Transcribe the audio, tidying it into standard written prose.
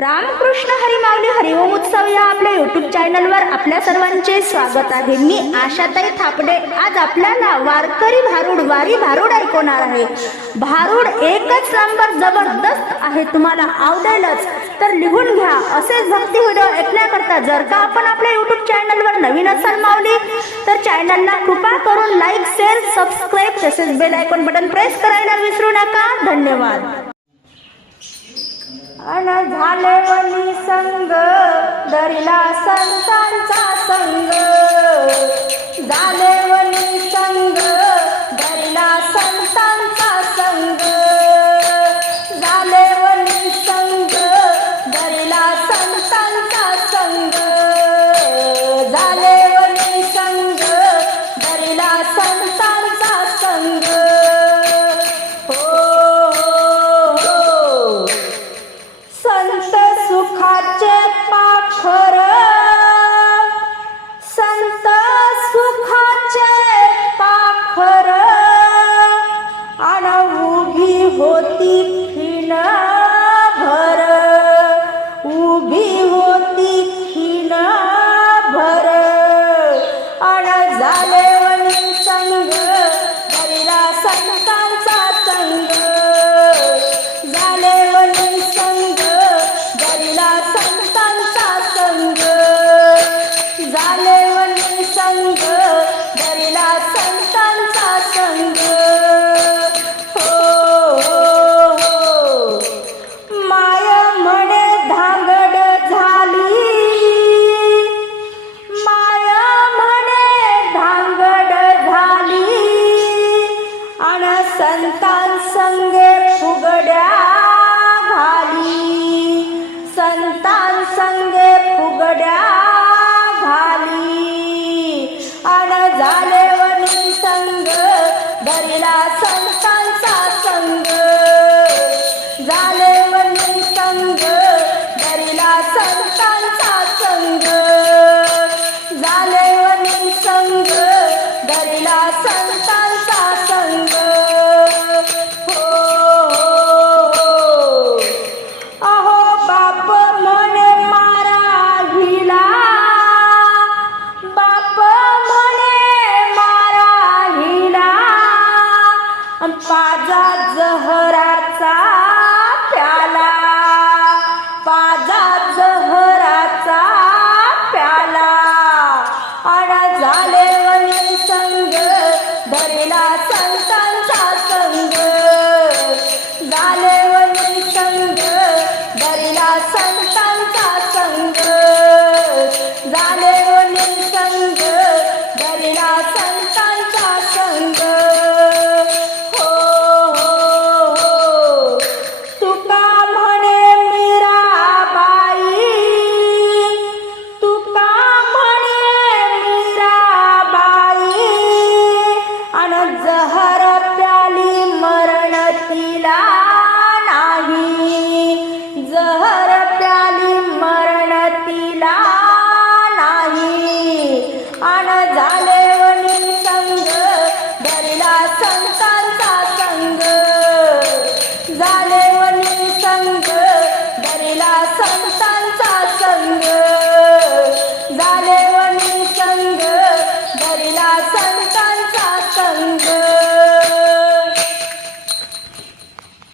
रामकृष्ण हरी माऊली हरिओम उत्सव या आपल्या यूट्यूब चॅनलवर आपल्या सर्वांचे स्वागत आहे। मी आशाताई थापडे आज आपल्याला वारकरी वारी भारूड ऐकवणार आहे। भारूड एकच नंबर जबरदस्त आहे, तुम्हाला आवडेलच तर लिहून घ्या। असेच भक्ती व्हिडिओ ऐकण्याकरता जर का आपण आपल्या यूट्यूब चॅनलवर नवीन असाल माऊली तर चॅनलला कृपा करून लाईक शेअर सबस्क्राईब तसेच बेल आयकॉन बटन प्रेस करायला विसरू नका। धन्यवाद। अन झाले वनी संग दरिला संतांचा संग, झाले वनी संग दरिला संतांचा संग, झाले वनी संग दरिला संतांचा संग, झाले वनी संग दरिला संतांचा संग। संत सुखाचे पाखर, संत सुखाचे पाखर, आन उभी होती खिन भर, उभी होती खिन भर, आन झाले वनी संग दरिला संतांचा संग, झाले वनी संग दरिला संतांचा संग, झाले वनी संग दरिला संतांचा संग। माय म्हणे धांगड झाली, माय म्हणे धांगड झाली, आन संतांसंगे फुगड्या घाली, संतांसंगे फुगड्या घाली, आन झाले वनी संग दरिला संतांचा संग, झाले वनी संग दरिला संतांचा संग, झाले वनी संग दरिला संतांचा संग। अहो बाप म्हणे मारा हिला, बाप म्हणे मारा हिला, पाजा जहराचा प्याला, पाजा जहराचा प्याला, आन झाले वनी संग दरिला संतांचा संग, झाले वनी संग दरिला संतांचा संग, झाले वनी संग दरिला संतांचा संग। तुका म्हणे मीराबाई, तुका म्हणे मीराबाई, आन जहर प्याली मरण तिला नाही, जहर प्याली मरण तिला नाही, आन झाले वनी संग दरिला संतांचा संग, झाले वनी संग दरिला संतांचा संग।